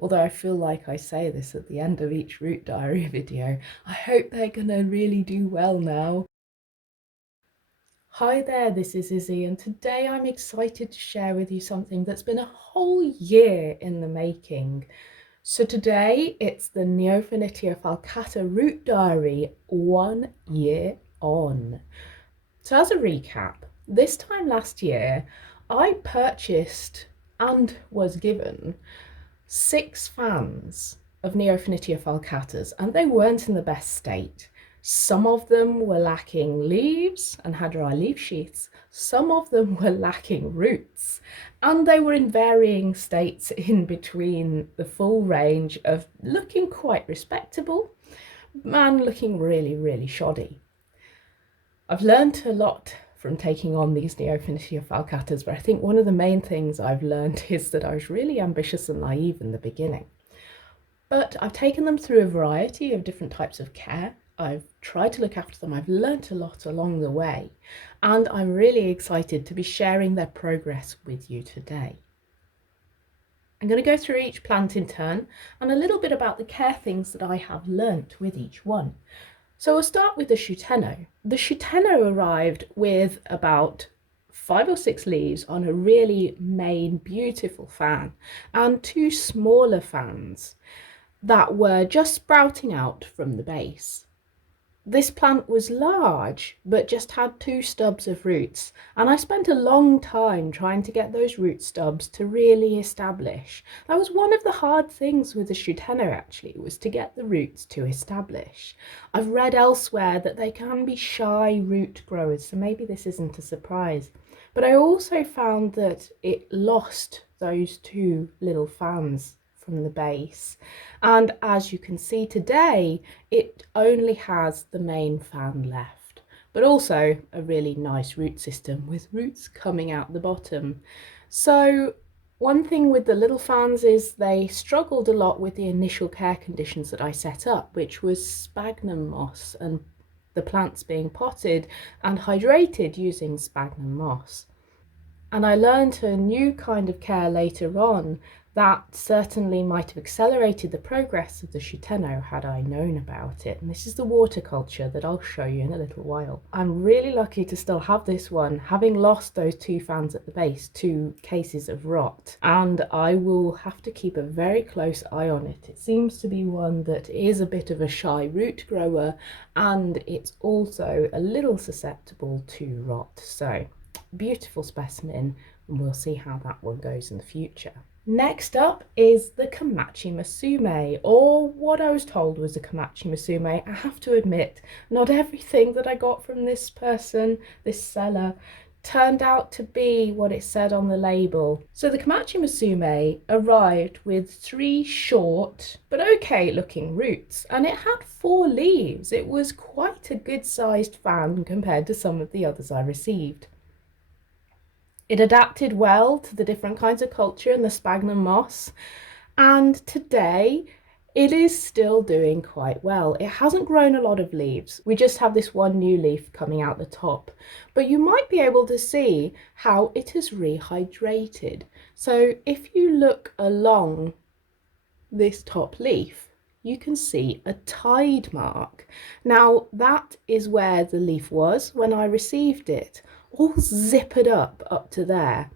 Although I feel like I say this at the end of each root diary video, I hope they're gonna really do well now. Hi there, this is Izzy, and today I'm excited to share with you something that's been a whole year in the making. So today it's the Neofinetia falcata root diary 1 year on. So as a recap, this time last year I purchased and was given 6 fans of Neofinetia falcatas, and they weren't in the best state. Some of them were lacking leaves and had dry leaf sheaths. Some of them were lacking roots, and they were in varying states in between the full range of looking quite respectable and looking really, really shoddy. I've learnt a lot from taking on these Neofinetia falcatas, but I think one of the main things I've learned is that I was really ambitious and naive in the beginning. But I've taken them through a variety of different types of care. I've tried to look after them. I've learnt a lot along the way, and I'm really excited to be sharing their progress with you today. I'm going to go through each plant in turn and a little bit about the care things that I have learnt with each one. So we'll start with the Shuteno. The Shuteno arrived with about 5 or 6 leaves on a really main beautiful fan and 2 smaller fans that were just sprouting out from the base. This plant was large but just had 2 stubs of roots, and I spent a long time trying to get those root stubs to really establish. That was one of the hard things with the Shuteno actually, was to get the roots to establish. I've read elsewhere that they can be shy root growers, so maybe this isn't a surprise. But I also found that it lost those 2 little fans from the base, and as you can see today it only has the main fan left, but also a really nice root system with roots coming out the bottom. So one thing with the little fans is they struggled a lot with the initial care conditions that I set up, which was sphagnum moss and the plants being potted and hydrated using sphagnum moss. And I learned a new kind of care later on that certainly might have accelerated the progress of the Shuteno had I known about it. And this is the water culture that I'll show you in a little while. I'm really lucky to still have this one, having lost those 2 fans at the base, 2 cases of rot. And I will have to keep a very close eye on it. It seems to be one that is a bit of a shy root grower, and it's also a little susceptible to rot. So beautiful specimen, and we'll see how that one goes in the future. Next up is the Komachi Masumi, or what I was told was a Komachi Masumi. I have to admit, not everything that I got from this person, this seller, turned out to be what it said on the label. So the Komachi Masumi arrived with 3 short but okay looking roots, and it had 4 leaves. It was quite a good sized fan compared to some of the others I received. It adapted well to the different kinds of culture and the sphagnum moss, and today it is still doing quite well. It hasn't grown a lot of leaves. We just have this one new leaf coming out the top, but you might be able to see how it has rehydrated. So if you look along this top leaf, you can see a tide mark. Now that is where the leaf was when I received it, all zippered up to there,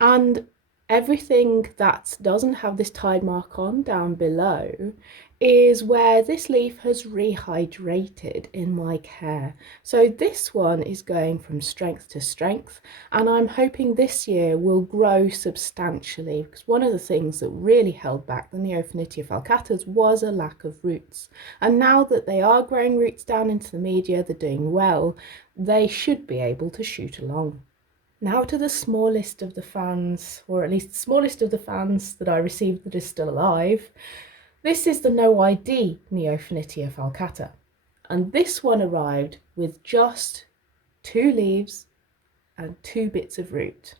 and everything that doesn't have this tide mark on down below is where this leaf has rehydrated in my care. So this one is going from strength to strength, and I'm hoping this year will grow substantially, because one of the things that really held back the Neofinetia falcatas was a lack of roots, and now that they are growing roots down into the media, they're doing well, they should be able to shoot along. Now to the smallest of the fans, or at least the smallest of the fans that I received that is still alive. This is the noID Neofinetia falcata, and this one arrived with just 2 leaves and 2 bits of root.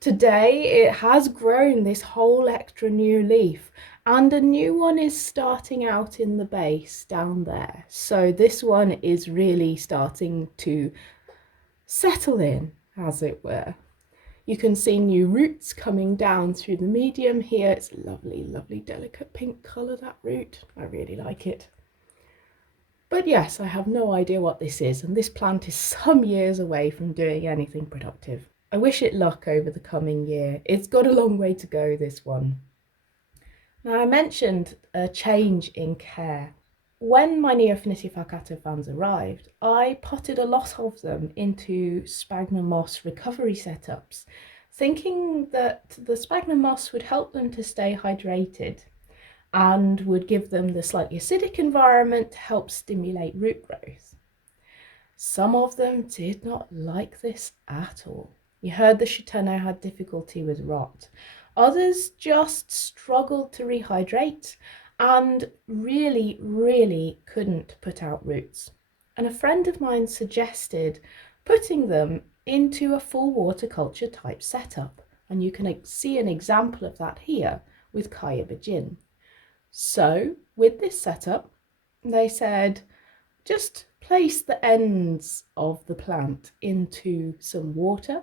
Today it has grown this whole extra new leaf, and a new one is starting out in the base down there. So this one is really starting to settle in, as it were. You can see new roots coming down through the medium here. It's a lovely, lovely, delicate pink colour, that root. I really like it. But yes, I have no idea what this is, and this plant is some years away from doing anything productive. I wish it luck over the coming year. It's got a long way to go, this one. Now, I mentioned a change in care. When my Neofinetia falcata fans arrived, I potted a lot of them into sphagnum moss recovery setups, thinking that the sphagnum moss would help them to stay hydrated and would give them the slightly acidic environment to help stimulate root growth. Some of them did not like this at all. You heard the Shuteno had difficulty with rot. Others just struggled to rehydrate and really couldn't put out roots. And a friend of mine suggested putting them into a full water culture type setup. And you can see an example of that here with Kyobijin. So with this setup, they said, just place the ends of the plant into some water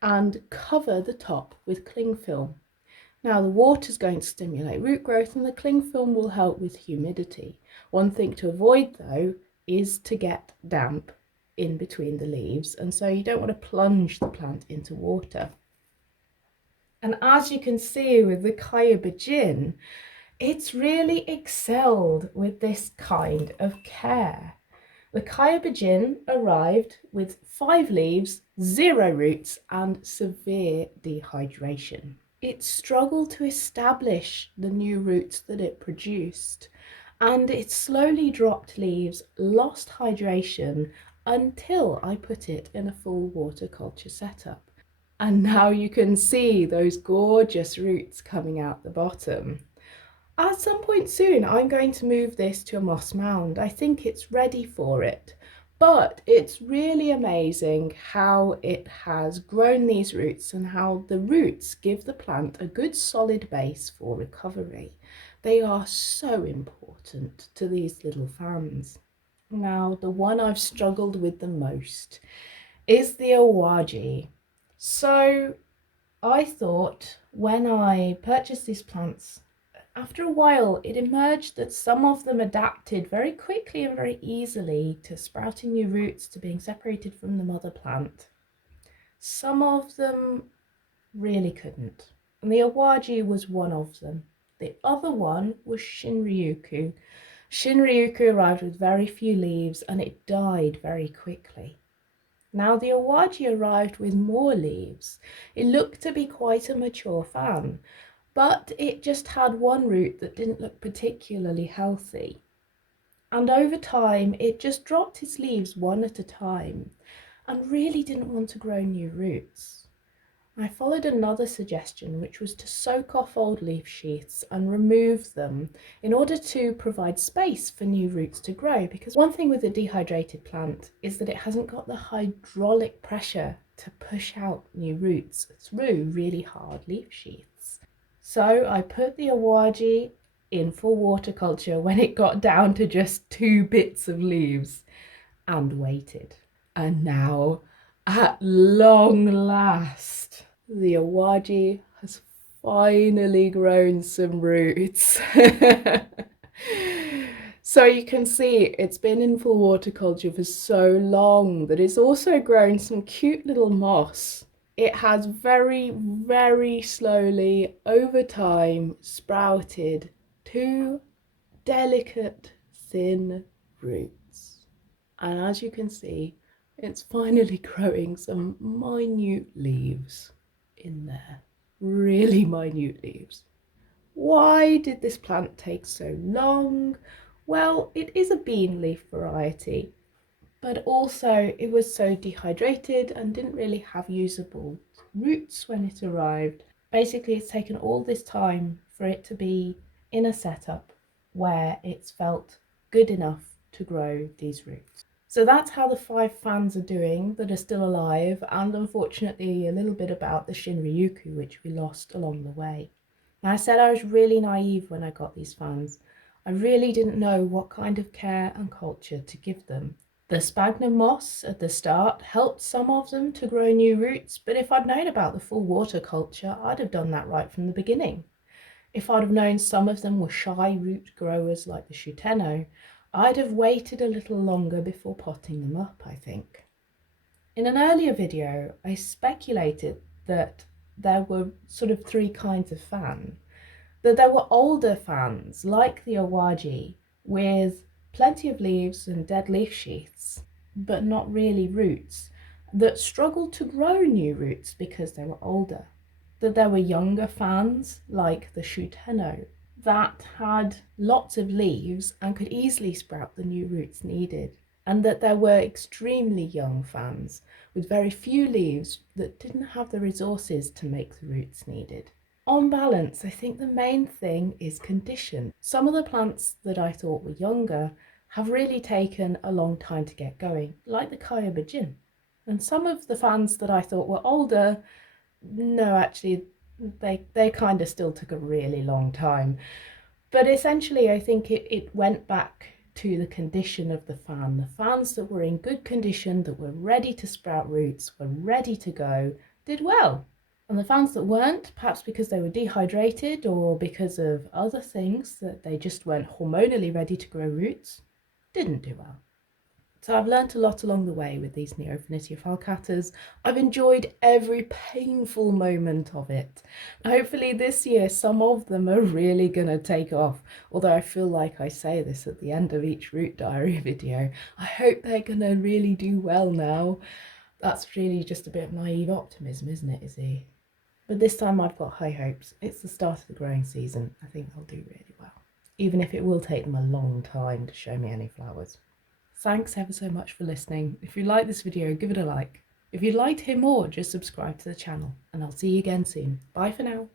and cover the top with cling film. Now the water is going to stimulate root growth and the cling film will help with humidity. One thing to avoid though is to get damp in between the leaves, and so you don't want to plunge the plant into water. And as you can see with the Kyabijin, it's really excelled with this kind of care. The Kyabijin arrived with 5 leaves, 0 roots and severe dehydration. It struggled to establish the new roots that it produced, and it slowly dropped leaves, lost hydration until I put it in a full water culture setup. And now you can see those gorgeous roots coming out the bottom. At some point soon, I'm going to move this to a moss mound. I think it's ready for it. But it's really amazing how it has grown these roots and how the roots give the plant a good solid base for recovery. They are so important to these little fans. Now, the one I've struggled with the most is the Owaji. So I thought when I purchased these plants, after a while, it emerged that some of them adapted very quickly and very easily to sprouting new roots, to being separated from the mother plant. Some of them really couldn't, and the Awaji was one of them. The other one was Shinryukou. Shinryukou arrived with very few leaves and it died very quickly. Now the Owaji arrived with more leaves. It looked to be quite a mature fan, but it just had one root that didn't look particularly healthy. And over time, it just dropped its leaves one at a time and really didn't want to grow new roots. I followed another suggestion, which was to soak off old leaf sheaths and remove them in order to provide space for new roots to grow, because one thing with a dehydrated plant is that it hasn't got the hydraulic pressure to push out new roots through really hard leaf sheaths. So I put the Awaji in for water culture when it got down to just 2 bits of leaves and waited. And now, at long last, the Awaji has finally grown some roots. So you can see it's been in full water culture for so long that it's also grown some cute little moss. It has very slowly over time sprouted 2 delicate thin roots, and as you can see, it's finally growing some minute leaves in there, really minute leaves. Why did this plant take so long? Well, it is a bean leaf variety, but also it was so dehydrated and didn't really have usable roots when it arrived. Basically, it's taken all this time for it to be in a setup where it's felt good enough to grow these roots. So that's how the 5 fans are doing that are still alive, and unfortunately a little bit about the Shinryukou, which we lost along the way. Now, I said I was really naive when I got these fans. I really didn't know what kind of care and culture to give them. The sphagnum moss at the start helped some of them to grow new roots, but if I'd known about the full water culture, I'd have done that right from the beginning. If I'd have known some of them were shy root growers like the Shuteno, I'd have waited a little longer before potting them up, I think. In an earlier video, I speculated that there were sort of three kinds of fan. That there were older fans, like the Awaji, with plenty of leaves and dead leaf sheaths, but not really roots, that struggled to grow new roots because they were older. That there were younger fans, like the Shuteno, that had lots of leaves and could easily sprout the new roots needed. And that there were extremely young fans with very few leaves that didn't have the resources to make the roots needed. On balance, I think the main thing is condition. Some of the plants that I thought were younger have really taken a long time to get going, like the Kyobijin. And some of the fans that I thought were older, no, actually, they kind of still took a really long time. But essentially, I think it went back to the condition of the fan. The fans that were in good condition, that were ready to sprout roots, were ready to go, did well. And the fans that weren't, perhaps because they were dehydrated or because of other things, that they just weren't hormonally ready to grow roots, didn't do well. So I've learnt a lot along the way with these Neofinetia falcatas. I've enjoyed every painful moment of it. Hopefully this year some of them are really going to take off, although I feel like I say this at the end of each root diary video. I hope they're going to really do well now. That's really just a bit of naive optimism, isn't it, Izzy? But this time I've got high hopes. It's the start of the growing season. I think they'll do really well, even if it will take them a long time to show me any flowers. Thanks ever so much for listening. If you like this video, give it a like. If you'd like to hear more, just subscribe to the channel, and I'll see you again soon. Bye for now.